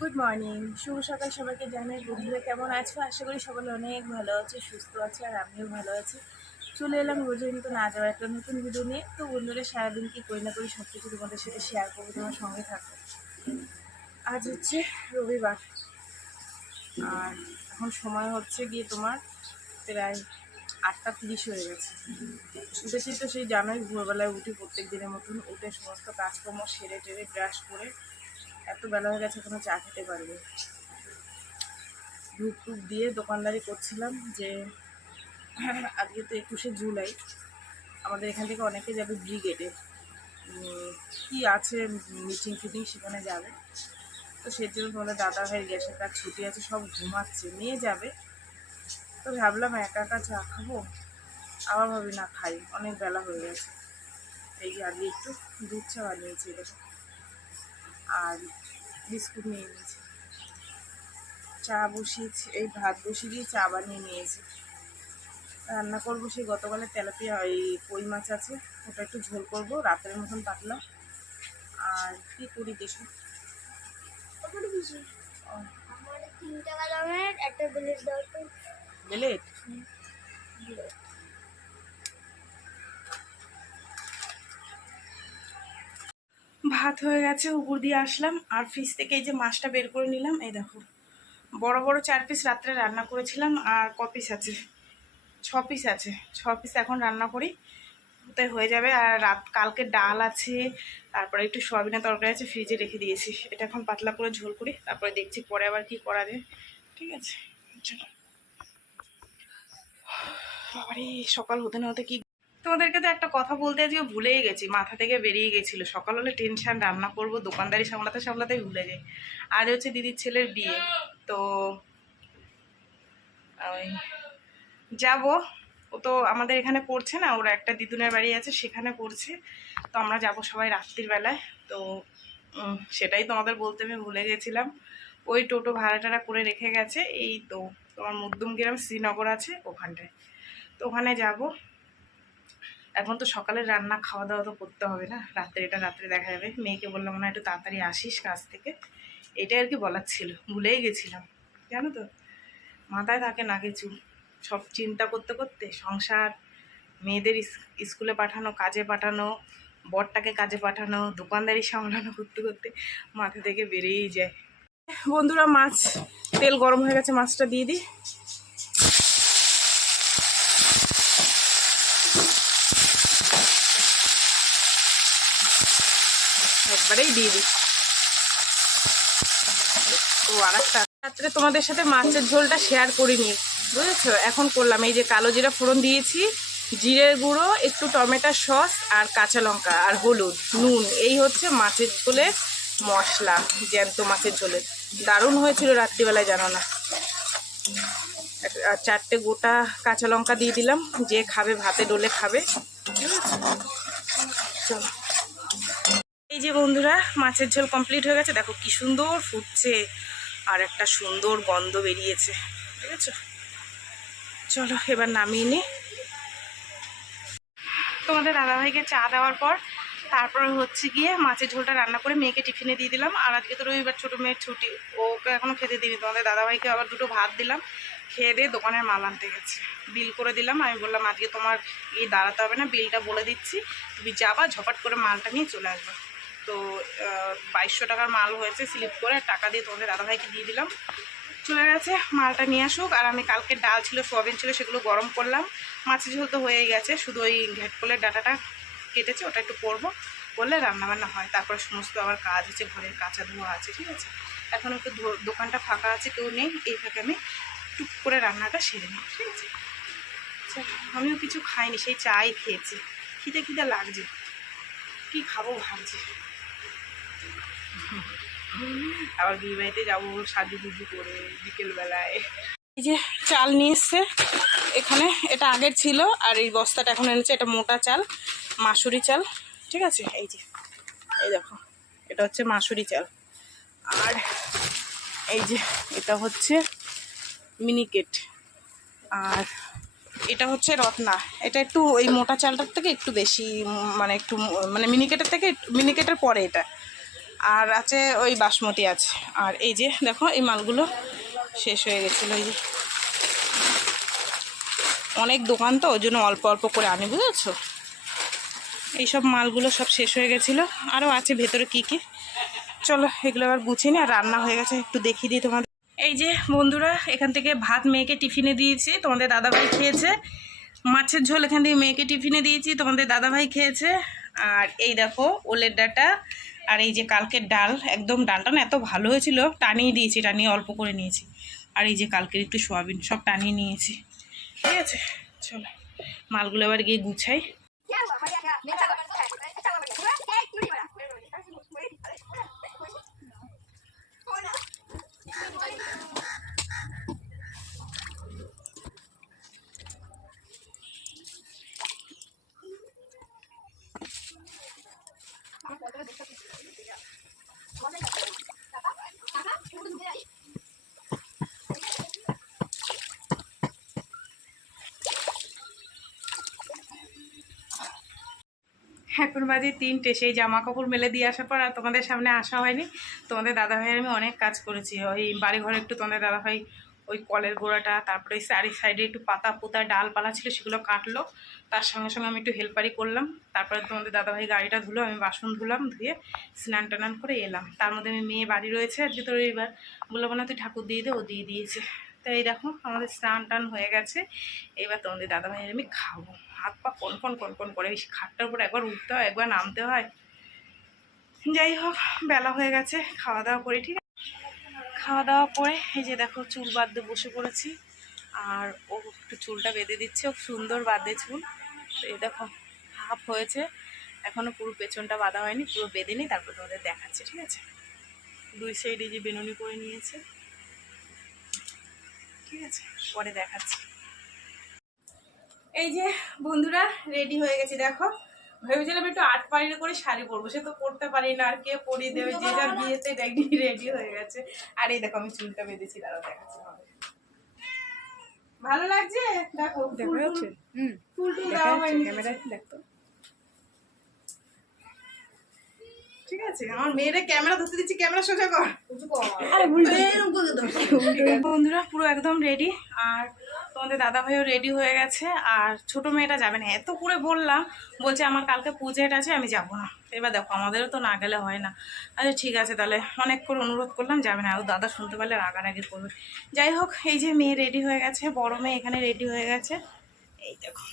Good morning, শুভ সকাল সবাইকে জানাই। বন্ধুরা কেমন আছো? আশা করি সকলে অনেক ভালো আছে, সুস্থ আছে, আর আমিও ভালো আছি। চলে এলাম রোজের মতো না যাওয়া একটা নতুন ভিডিও নিয়ে। তো বন্ধুরা সারাদিন কি করি না করি সব কিছু তোমাদের সাথে শেয়ার করবো, তোমার সঙ্গে থাকো। আজ হচ্ছে রবিবার, আর এখন সময় হচ্ছে গিয়ে তোমার প্রায় 8:30 হয়ে গেছে। উঠেছি তো সেই জানোই, ভোরবেলায় উঠি প্রত্যেক দিনের মতন, উঠে সমস্ত কাজকর্ম সেরে টেরে ব্রাশ করে এত বেলা হয়ে গেছে এখনো চা খেতে পারবে। ধূপ টুপ দিয়ে দোকানদারি করছিলাম যে আজকে তো 21শে জুলাই, আমাদের এখান থেকে অনেকে যাবে ব্রিগেডে, কি আছে মিটিং ফিটিং, সেখানে যাবে। তো সেই জন্য তোমাদের দাদা ভাইয়ের গ্যাসের কাজ ছুটি আছে, সব ঘুমাচ্ছে, নিয়ে যাবে। তো ভাবলাম একা একা চা খাবো, আবার ভাবি না খাই, অনেক বেলা হয়ে গেছে। এই যে আজকে একটু দুধ চা বানিয়েছি এরকম, আর বিস্কুট নিয়ে নিয়েছি, চা বসিয়েছি, এই ভাত বসিয়ে দিয়ে চা বানিয়ে নিয়েছি। রান্না করবো সেই গতকালের তেলাপিয়া, এই কই মাছ আছে, ওটা একটু ঝোল করবো রাতের মতন পাতলা। আর কি করি দেখি। বেলেট ভাত হয়ে গেছে, উপর দিয়ে আসলাম, আর ফ্রিজ থেকে এই যে মাছটা বের করে নিলাম। এই দেখো, বড় বড় 4 পিস রাত্রে রান্না করেছিলাম, আর ক পিস আছে, 6 পিস আছে। 6 পিস এখন রান্না করি, ওতে হয়ে যাবে। আর কালকে ডাল আছে, তারপরে একটু সয়াবিনের তরকারি আছে, ফ্রিজে রেখে দিয়েছি। এটা এখন পাতলা করে ঝোল করি, তারপরে দেখছি পরে আবার কি করা যায়। ঠিক আছে, চলো। বাবারে, সকাল হতে না হতে কি। তোমাদেরকে তো একটা কথা বলতে আজকে ভুলেই গেছি, মাথা থেকে বেরিয়ে গেছিলো। সকাল হলে টেনশন, রান্না করব, দোকানদারি সামলাতে সামলাতেই ভুলে যাই। আজ হচ্ছে দিদির ছেলের বিয়ে, তো ওই যাব। ও তো আমাদের এখানে পড়ছে না, ওরা একটা দিদুনের বাড়ি আছে, সেখানে পড়ছে। তো আমরা যাব সবাই রাত্রির বেলায়। তো সেটাই তোমাদের বলতে আমি ভুলে গেছিলাম। ওই টোটো ভাড়া টাড়া করে রেখে গেছে, এই তো তোমার মধ্যমগ্রাম শ্রীনগর আছে ওখানটায়, তো ওখানে যাব। এখন তো সকালের রান্না খাওয়া দাওয়া তো করতে হবে না, রাত্রে এটা রাত্রে দেখা যাবে। মেয়েকে বললাম না একটু তাড়াতাড়ি আসিস কাজ থেকে, এটাই আর কি বলার ছিল, ভুলেই গেছিলাম। জানো তো, মাথায় থাকে না কিছু, সব চিন্তা করতে করতে, সংসার, মেয়েদের স্কুলে পাঠানো, কাজে পাঠানো, বরটাকে কাজে পাঠানো, দোকানদারি সামলানো করতে করতে মাথা থেকে বেরিয়েই যায়। বন্ধুরা, মাছ তেল গরম হয়ে গেছে, মাছটা দিয়ে দিই। একবারেই দিয়ে দিই। ও আর একটা রাত্রে তোমাদের সাথে মাছের ঝোলটা শেয়ার করিনি, বুঝেছো? এখন করলাম। এই যে কালো জিরা ফোড়ন দিয়েছি, জিরের গুঁড়ো, একটু টমেটো সস, আর কাঁচা লঙ্কা, আর হলুদ, নুন, এই হচ্ছে মাছের ঝোলের মশলা, জ্যান্ত মাছের ঝোলের। দারুণ হয়েছিল রাত্রিবেলায়, জানো না। আর 4টে গোটা কাঁচা লঙ্কা দিয়ে দিলাম, যে খাবে ভাতে ডলে খাবে। ঠিক আছে, চলো। এই যে বন্ধুরা, মাছের ঝোল কমপ্লিট হয়ে গেছে, দেখো কি সুন্দর ফুটছে, আর একটা সুন্দর গন্ধ বেরিয়েছে। ঠিক আছে, চলো এবার নামিয়ে নিই। তোমাদের দাদাভাইকে চা দেওয়ার পর তারপর হচ্ছে গিয়ে মাছের ঝোলটা রান্না করে মেয়েকে টিফিনে দিয়ে দিলাম। আর আজকে তো রবিবার, ছোটো মেয়ের ছুটি, ওকে এখনও খেতে দিইনি। তোমাদের দাদাভাইকে আবার 2টো ভাত দিলাম, খেয়ে দিয়ে দোকানের মাল আনতে গেছে। বিল করে দিলাম, আমি বললাম আজকে তোমার দাঁড়াতে হবে না, বিলটা বলে দিচ্ছি, তুমি যাবা, ঝপাট করে মালটা নিয়ে চলে আসবে। তো 2200 টাকার মাল হয়েছে, স্লিপ করে টাকা দিয়ে তোমাদের দাদাভাইকে দিয়ে দিলাম, চলে গেছে। মালটা নিয়ে আসুক। আর আমি কালকে ডাল ছিল, সোয়াবিন ছিল, সেগুলো গরম করলাম। মাছের ঝোল তো হয়েই গেছে, শুধু ওই ঘেটকলের ডাটাটা কেটেছে, ওটা একটু করবো, করলে রান্নাবান্না হয়। তারপরে সমস্ত আবার কাজ আছে, ঘরের কাঁচা ধোয়া আছে। ঠিক আছে, এখন একটু দোকানটা ফাঁকা আছে, কেউ নেই, এই ফাঁকে আমি টুক করে রান্নাটা সেরে নিই। ঠিক আছে, আমিও কিছু খাইনি, সেই চাই খেয়েছি, খিদে খিদে লাগছে, কি খাবো ভাবছি। আবার বিয়ে বাড়িতে যাবো সাজুগুজু করে বিকেলবেলায়। এই যে চাল নিয়ে এসছে এখানে, এটা আগের ছিল, আর এই বস্তাটা এখন এনেছে। এটা মোটা চাল, মাসুরি চাল। ঠিক আছে, এই যে এই দেখো, এটা হচ্ছে মাসুরি চাল। আর এই যে এটা হচ্ছে মিনিকেট, আর এটা হচ্ছে রত্না। এটা একটু ওই মোটা চালটার থেকে একটু বেশি, মানে একটু, মানে মিনিকেটের থেকে, মিনিকেটের পরে এটা। আর আছে ওই বাসমতি আছে। আর এই যে দেখো এই মালগুলো শেষ হয়ে গেছিলো, এই যে অনেক দোকান তো ওই জন্য অল্প অল্প করে আনি, বুঝেছো। এইসব মালগুলো সব শেষ হয়ে গেছিলো, আরও আছে ভেতরে কি কি। চলো এগুলো আবার গুছিয়ে নিই। আর রান্না হয়ে গেছে, একটু দেখিয়ে দিই তোমাদের। এই যে বন্ধুরা, এখান থেকে ভাত মেয়েকে টিফিনে দিয়েছি, তোমাদের দাদাভাই খেয়েছে। মাছের ঝোল এখান থেকে মেয়েকে টিফিনে দিয়েছি, তোমাদের দাদাভাই খেয়েছে। আর এই দেখো ওলের ডাঁটা, আর এই যে কালকের ডাল, একদম ডালটা না এত ভালো হয়েছিল, টানিয়ে দিয়েছি, টানিয়ে অল্প করে নিয়েছি। আর এই যে কালকের একটু সোয়াবিন, সব টানিয়ে নিয়েছি। ঠিক আছে, চলো মালগুলো এবার গিয়ে গুছাই। এখন বাজে 3টে। সেই জামা কাপড় মেলে দিয়ে আসার পর আর তোমাদের সামনে আসা হয়নি। তোমাদের দাদাভাইয়ের আমি অনেক কাজ করেছি। ওই বাড়িঘরে একটু তোমাদের দাদাভাই ওই কলের গোড়াটা, তারপরে ওই সাইডে একটু পাতা পোতা ডালপালা ছিল সেগুলো কাটলো, তার সঙ্গে সঙ্গে আমি একটু হেল্পারি করলাম। তারপরে তোমাদের দাদাভাই গাড়িটা ধুলো, আমি বাসন ধুলাম, ধুয়ে স্নান টানান করে এলাম। তার মধ্যে আমি মেয়ে বাড়ি রয়েছে আজকে, তোর এইবার বলবো না তুই ঠাকুর দিয়ে দে, ও দিয়ে দিয়েছে। তো এই দেখো আমাদের স্নান টান হয়ে গেছে। এবার তোমাদের দাদাভাইয়ের আমি খাবো। হাত পা কন করে, বেশি খাটটার উপর একবার উঠতে হয়, একবার নামতে হয়। যাই হোক, বেলা হয়ে গেছে, খাওয়া দাওয়া করি। ঠিক আছে, খাওয়া দাওয়া করে এই যে দেখো চুল বাঁধতে বসে পড়েছি। আর ও একটু চুলটা বেঁধে দিচ্ছে, ও সুন্দর বাঁধে চুল। তো এই দেখো হাফ হয়েছে, এখনও পুরো পেছনটা বাঁধা হয়নি, পুরো বেঁধে নিই, তারপর তোমাদের দেখাচ্ছে। ঠিক আছে, দুই সাইডে যে বেনুনি করে নিয়েছে। ঠিক আছে, পরে দেখাচ্ছি। এই যে বন্ধুরা রেডি হয়ে গেছি, দেখো ভেবেছিলাম একটু 8 পাড়ির করে শাড়ি পরবো, সে তো পরতে পারি না, আর কে পরিয়ে দেবে, যে যার বিয়েতে রেডি হয়ে গেছে। আর এই দেখো আমি চুলটা বেঁধেছি, দাঁড়াও দেখাচ্ছি। ভালো লাগছে, দেখো দেখা যাচ্ছে। ফুল টুল দেওয়া হয়নি, ক্যামেরা দেখতো। ঠিক আছে, আমার মেয়েরা ক্যামেরা ধরতে দিচ্ছি, ক্যামেরা সোজা কর। বন্ধুরা পুরো একদম রেডি, আর তোমাদের দাদা ভাইও রেডি হয়ে গেছে। আর ছোট মেয়েটা যাবে না, এত করে বললাম, বলছে আমার কালকে পুজোটা আছে, আমি যাবো না। এবার দেখো আমাদেরও তো না গেলে হয় না। আচ্ছা ঠিক আছে তাহলে, অনেক করে অনুরোধ করলাম, যাবে না। আর দাদা শুনতে পারলে রাগারাগি করবে। যাই হোক, এই যে মেয়ে রেডি হয়ে গেছে, বড় মেয়ে এখানে রেডি হয়ে গেছে। এই দেখো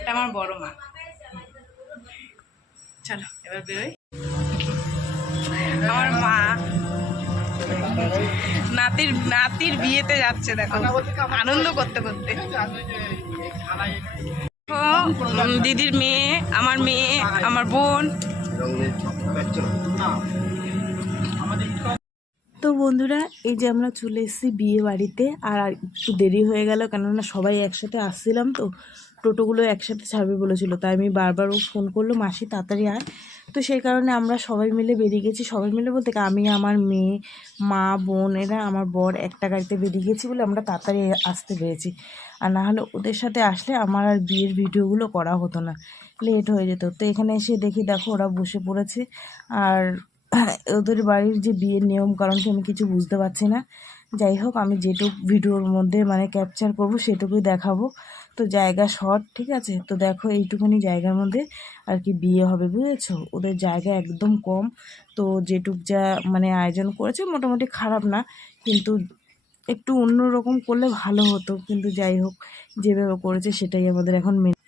এটা আমার বড় মা। চলো এবার বেরোই। আমার মা নাতির বিয়েতে যাচ্ছে, দেখো আনন্দ করতে করতে। দিদির মেয়ে, আমার বোন। তো বন্ধুরা, এই যে আমরা চলে এসেছি বিয়ে বাড়িতে। আর একটু দেরি হয়ে গেল, কেননা সবাই একসাথে আসছিলাম, তো টোটোগুলো একসাথে ছাড়বে বলেছিল। তাই আমি বারবার ও ফোন করলো, মাসি তাড়াতাড়ি আয়। তো সেই কারণে আমরা সবাই মিলে বেরিয়ে গেছি। সবাই মিলে বলতে আমি, আমার মেয়ে, মা, বোন, এরা, আমার বর একটা গাড়িতে বেরিয়ে গেছি বলে আমরা তাড়াতাড়ি আসতে পেরেছি। আর না হলে ওদের সাথে আসলে আমার আর বিয়ের ভিডিওগুলো করা হতো না, লেট হয়ে যেত। তো এখানে এসে দেখি, দেখো ওরা বসে পড়েছে। আর ওদের বাড়ির যে বিয়ের নিয়ম কারণ কি আমি কিছু বুঝতে পারছি না। যাই হোক, আমি যেটুকু ভিডিওর মধ্যে মানে ক্যাপচার করব সেটুকুই দেখাবো। তো জায়গা শর্ট, ঠিক আছে। তো দেখো এইটুকুনি জায়গার মধ্যে আর কি বিয়ে হবে, বুঝেছো। ওদের জায়গা একদম কম, তো যেটুক যা মানে আয়োজন করেছে মোটামুটি খারাপ না, কিন্তু একটু অন্যরকম করলে ভালো হতো। কিন্তু যাই হোক, যেভাবে করেছে সেটাই আমাদের এখন মেনে।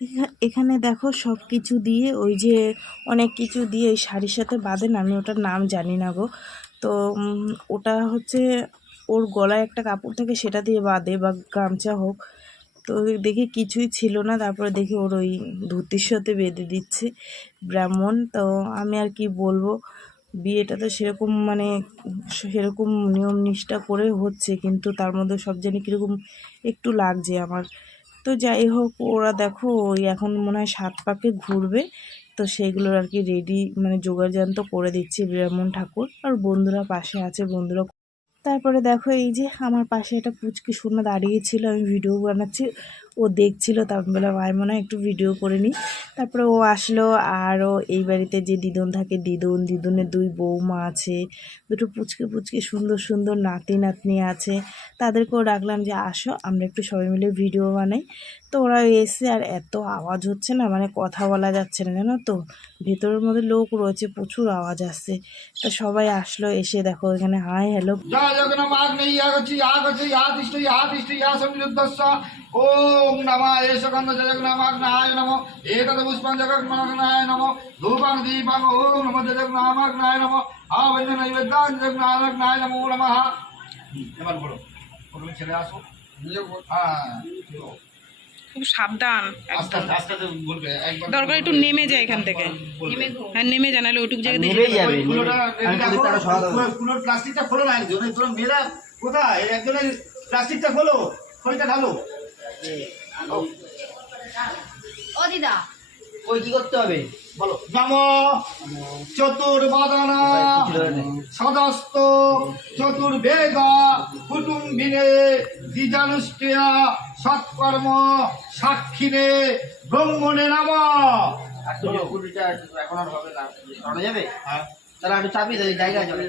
এখানে দেখো সব কিছু দিয়ে, ওই যে অনেক কিছু দিয়ে এই শাড়ির সাথে বাঁধেন, আমি ওটার নাম জানি না গো। তো ওটা হচ্ছে ওর গলায় একটা কাপড় থাকে, সেটা দিয়ে বাঁধে, বা গামছা হোক। তো দেখি কিছুই ছিল না, তারপরে দেখি ওর ওই ধুতির সাথে বেঁধে দিচ্ছে ব্রাহ্মণ। তো আমি আর কি বলবো, বিয়েটা তো সেরকম মানে সেরকম নিয়ম নিষ্ঠা করে হচ্ছে, কিন্তু তার মধ্যে সব জানি কীরকম একটু লাগছে আমার। তো যাই হোক, ওরা দেখো ওই এখন মনে হয় 7 পাকে ঘুরবে, তো সেইগুলোর আর কি রেডি মানে জোগাড়যন্ত্র করে দিচ্ছে ব্রাহ্মণ ঠাকুর। আর বন্ধুরা পাশে আছে, বন্ধুরা। তারপরে দেখো এই যে আমার পাশে একটা পুচকি সোনা দাঁড়িয়েছিল, আমি ভিডিও বানাচ্ছি, ও দেখছিল, তারপর বললাম আয় মনে হয় একটু ভিডিও করে নিই। তারপরে ও আসলো। আরও এই বাড়িতে যে দিদুন থাকে, দিদুনের 2 বৌমা আছে, দুটো পুচকে পুচকে সুন্দর সুন্দর নাতি নাতনি আছে, তাদেরকেও ডাকলাম যে আসো আমরা একটু সবাই মিলে ভিডিও বানাই। তো ওরা এসে, আর এত আওয়াজ হচ্ছে না, মানে কথা বলা যাচ্ছে না জানো তো, ভেতরের মধ্যে লোক রয়েছে, প্রচুর আওয়াজ আসছে। তো সবাই আসলো, এসে দেখো এখানে হাই হ্যালো। ওম নমঃ এষকন্দ জগন্নামাগ্নায় নমঃ এতদ পুষ্পং জগন্নামাগ্নায় নমঃ ধূপং দীপং ওম নমঃ জগন্নামাগ্নায় নমঃ আবন্য নৈবেদ্যং জগন্নামাগ্নায় নমো নমঃ। এবার বলো, প্রথমে ছেড়ে আসো। হ্যাঁ, খুব সাবধান, আস্তে আস্তে আস্তে আস্তে বলবে একবার। দরকার একটু নেমে যায় এখান থেকে, হ্যাঁ নেমে জানালে ওইটুক জায়গা দিয়ে কুলোর প্লাস্টিকটা খোলো না, একজন তোরা মেয়েরা কোথায়, একজনের প্লাস্টিকটা খোলো, খড়িটা ঢালো। ও দিদা ওই কি করতে হবে বলো। নম চতুর্বদন সদস্ত চতুর্বেদ কুটুম্বিনে দ্বিজানুষ্ঠেয় সৎকর্ম সাক্ষিণে ব্রহ্মণে নম। কুড়িটা এখন আর হবে না, সরা যাবে। তাহলে একটু চাপি দেয়, জায়গা যাবে।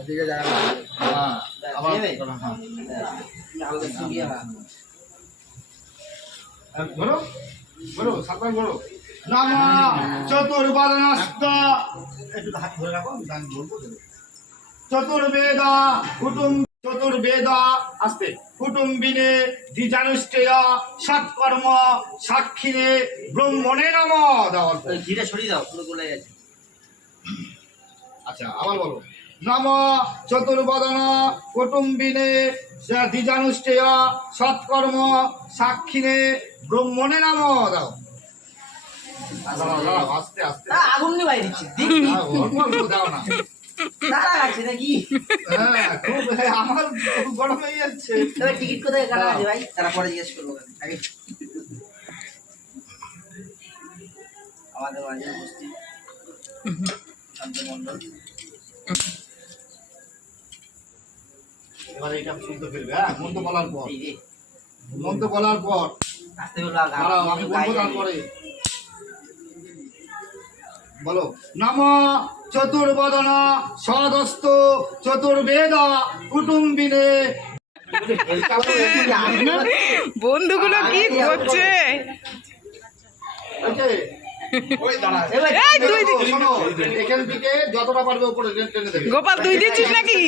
এদিকে যায় না। আবার বলো বলো, সাতবার বলো। নম চতুর্বদনস্ত, একটু হাত ধরে রাখো, আমি গান বলবো। চতুর্বেদ চতুর্বেদ আসতে কুটুম্বিনে দ্বিজানুষ্ঠেয় সৎকর্ম সাক্ষিণে ব্রহ্মণে নম। দাও ঘিরে সরিয়ে দাও, পুরো গলে গেছে। আচ্ছা আবার বলো। নম চতুর্বদন কুটুম্বিনে দ্বিজানুষ্ঠেয় সৎকর্ম সাক্ষিণে ব্রহ্মণে নম। দাও আস্তে আস্তে, আগুন নিয়ে বাইরে দিচ্ছি, দাও না। তারা লাগছে নাকি? হ্যাঁ, খুব আমার খুব গরম হয়ে যাচ্ছে। এবার টিকিট কোথায় কাটা আছে ভাই? তারা পরে জিজ্ঞেস করবো। আগে আমাদের মাঝে উপস্থিত শান্ত মন্ডল। এবার এটা শুনতে ফেলবে, হ্যাঁ মন্ত্র বলার পর, এই রে, মন্ত্র বলার পর আসতে বলবো। দাঁড়াও, আমি বলবো তারপরে বলো। নম চতুর্বদন সদস্ত চতুর্বেদ কুটুম্বিনে। বন্ধুগুলো কি করছে? এই, তুই শোনো, এখান থেকে যতটা পারবে উপরে টেনে দেবে। গোপাল তুই দিচ্ছিস নাকি?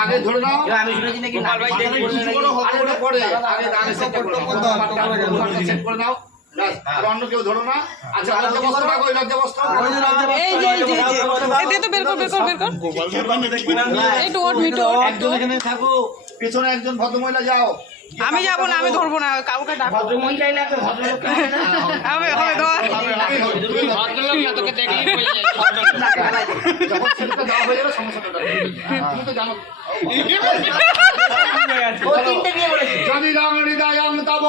আগে ধরে নাও, আমি শুনেছি নাকি পরে আগে সেট করে নাও। আর অন্য কেউ ধরো না। আচ্ছা, লজ্জা বস্ত্র রাখো, এই লজ্জা বস্ত্র। এই যে এই দে তো বের কর। একটু ওঠ মিটু, একজন এখানে থাকো, পেছনে একজন ভদ্রমহিলা যাও। আমি যাবো না, আমি ধরবো না, কাউকে ডাকো। ভদ্রমহিলাই লাগবে, ভদ্রলোক হবে ধর। যখন ছেলেটা দেওয়া হয়ে যাবে সমস্যাটা তুমি তো জানো। ও তিনটে বিয়ে করেছে। যদি রাম হৃদয়ং তব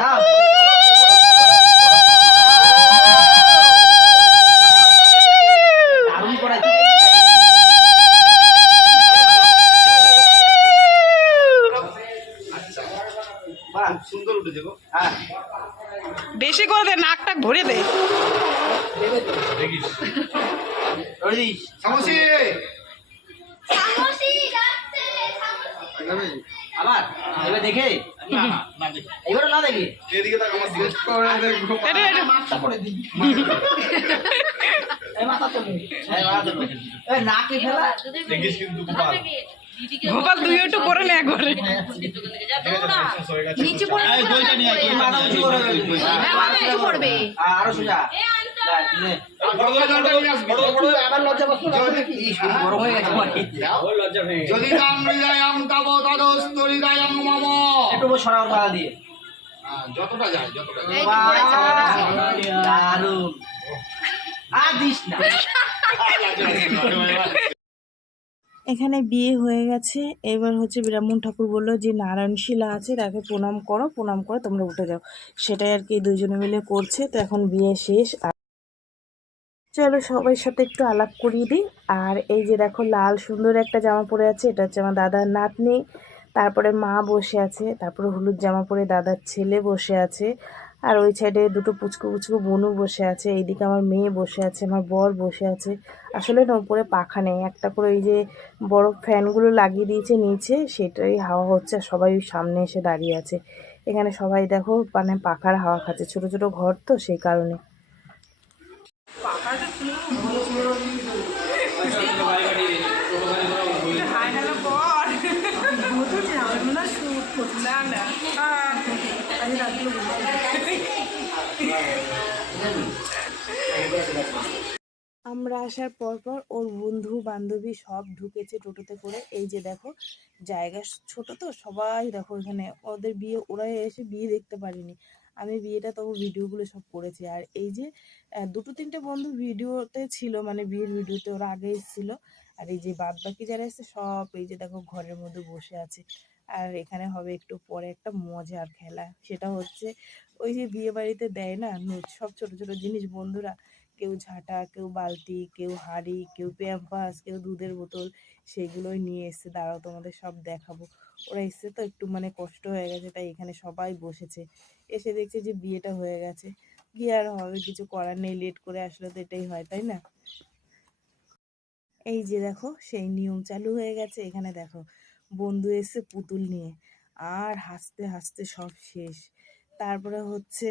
দাও। দারুণ করেছে। বাহ, সুন্দর উঠেছে গো। হ্যাঁ, বেশি করে দে, নাক টাক ভরে দে। ধরে দিস। সামসি সামসি যাচ্ছে সামসি। আবার এবার দেখে এবার না দেখে এদিকে তাক, আমার দিকে এটা মাথা করে দিই। এই মাথা তো নেই। এই মাথা তো নেই। এই নাকে ফেলা। দেখিস কিন্তু গোপাল। গোপাল তুই একটু করে নে একবারে। নিচে পড়ে এই বইটা নিয়ে আয়, এই মাথা উঁচু করে ফেলবি। হ্যাঁ বাবা একটু পড়বে। আরো সোজা। দেখ, নে। আবার লজ্জা পাচ্ছ না নাকি? গরম হয়ে গেছে ভাই। যদি রাম হৃদয়ং তব তদস্তু হৃদয়ং মম। একটু সরাও মাথা দিয়ে। যতটা যায় যতটা যায়। এই তো পড়েছে, পড়েছে। দারুণ। আর দিস না। এখানে বিয়ে হয়ে গেছে। এবার হচ্ছে ব্রাহ্মণ ঠাকুর বললো যে নারায়ণশিলা আছে, তাকে প্রণাম করো, প্রণাম করে তোমরা উঠে যাও। সেটাই আর কি দুজনে মিলে করছে। তো এখন বিয়ে শেষ। চলো সবার সাথে একটু আলাপ করিয়ে দিই। আর এই যে দেখো লাল সুন্দর একটা জামা পরে আছে, এটা হচ্ছে আমার দাদার নাতনি। তারপরে মা বসে আছে, তারপরে হলুদ জামা পরে দাদার ছেলে বসে আছে। আর ওই সাইডে দুটো পুচকু পুচকু বোনও বসে আছে। এইদিকে আমার মেয়ে বসে আছে, আমার বর বসে আছে। আসলে না উপরে পাখা নেই, একটা করে ওই যে বড় ফ্যানগুলো লাগিয়ে দিয়েছে নিচে, সেটাই হাওয়া হচ্ছে। আর সবাই ওই সামনে এসে দাঁড়িয়ে আছে। এখানে সবাই দেখো মানে পাখার হাওয়া খাচ্ছে, ছোট ছোট ঘর তো সেই কারণে। হাই হ্যালো বর না না আমরা আসার পর পর ওর বন্ধু বান্ধবী সব ঢুকেছে টোটোতে করে। এই যে দেখো জায়গা ছোট তো সবাই দেখো এখানে ওদের বিয়ে, ওরা এসে বিয়ে দেখতে পারিনি। আমি বিয়েটা তবু ভিডিওগুলো সব করেছি। আর এই যে দুটো তিনটে বন্ধু ভিডিওতে ছিল, মানে বিয়ের ভিডিওতে ওরা আগে এসেছিল। আর এই যে বাদ বাকি যারা এসেছে সব এই যে দেখো ঘরের মধ্যে বসে আছে। আর এখানে হবে একটু পরে একটা মজার খেলা, সেটা হচ্ছে ওই যে বিয়ে বাড়িতে দেয় না সব ছোট ছোট জিনিস বন্ধুরা, কেউ ঝাঁটা, কেউ বালতি, কেউ হাঁড়ি, কেউ প্যাম্পাস, কেউ দুধের বোতল, সেগুলোই নিয়ে এসছে। দাঁড়াও তোমাদের সব দেখাবো। ওরা এসছে তো একটু মানে কষ্ট হয়ে গেছে, তাই এখানে সবাই বসেছে। এসে দেখছে যে বিয়েটা হয়ে গেছে, কি আর হবে, কিছু করার নেই, লেট করে আসলে তো এটাই হয়, তাই না? এই যে দেখো সেই নিয়ম চালু হয়ে গেছে। এখানে দেখো বন্ধু এসে পুতুল নিয়ে, আর হাসতে হাসতে সব শেষ। তারপরে হচ্ছে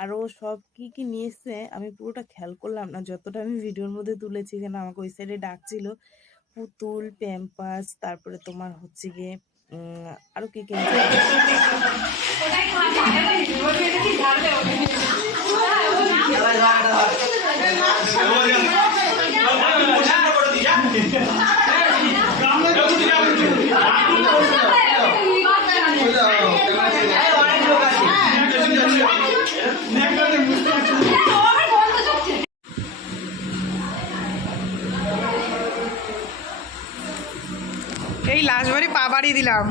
আরও সব কি কি নিয়ে এসছে আমি পুরোটা খেয়াল করলাম না, যতটা আমি ভিডিওর মধ্যে তুলেছি। কেন আমাকে ওই সাইডে ডাকছিল। পুতুল, প্যাম্পাস, তারপরে তোমার হচ্ছে গিয়ে আরও কি কি এই লাস্ট বাড়ি পা বাড়ি দিলাম।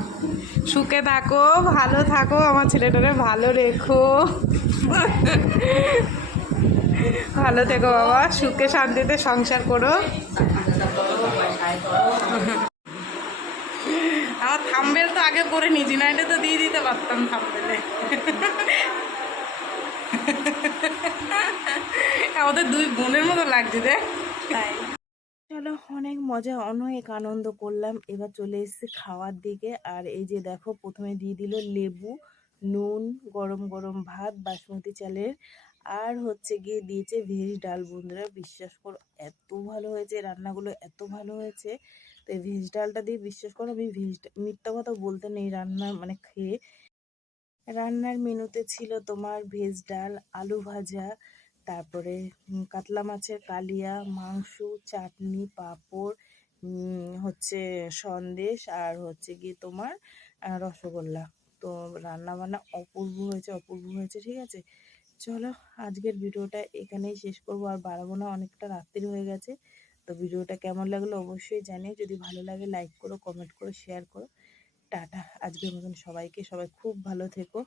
সুখে থাকো, ভালো থাকো, আমার ছেলেটারে ভালো রেখো। ভালো থেকো বাবা, সুখে শান্তিতে সংসার করো। আমার থাম্বেল তো আগে করে নিয়েছি, না এটা তো দিয়ে দিতে পারতাম থাম্বেলে। আমাদের দুই বোনের মতো লাগছে দেখ। তাই। চলো অনেক মজা অনেক আনন্দ করলাম। এবার চলে এসেছি খাওয়ার দিকে। আর এই যে দেখো প্রথমে দিয়ে দিল লেবু, নুন, গরম গরম ভাত বাসমতি চালের, আর হচ্ছে গিয়ে দিয়েছে ভেজ ডাল। বন্ধুরা বিশ্বাস করো এত ভালো হয়েছে, রান্নাগুলো এত ভালো হয়েছে। তো এই ভেজ ডালটা দিয়ে বিশ্বাস করো আমি মিথ্যা কথা বলতে নেই, রান্না মানে খেয়ে। রান্নার মেনুতে ছিল তোমার ভেজ ডাল, আলু ভাজা, তারপরে কাতলা মাছের কালিয়া, মাংস, চাটনি, পাঁপড়, হচ্ছে সন্দেশ, আর হচ্ছে গিয়ে তোমার রসগোল্লা। তো রান্না বান্না অপূর্ব হয়েছে, অপূর্ব হয়েছে, ঠিক আছে। চলো আজকের ভিডিওটা এখানেই শেষ করবো, আর বাড়াবো না, অনেকটা রাত্রি হয়ে গেছে। তো ভিডিওটা কেমন লাগলো অবশ্যই জানিও, যদি ভালো লাগে লাইক করো, কমেন্ট করো, শেয়ার করো। টাটা। আজকের মতন সবাইকে, সবাই খুব ভালো থেকো।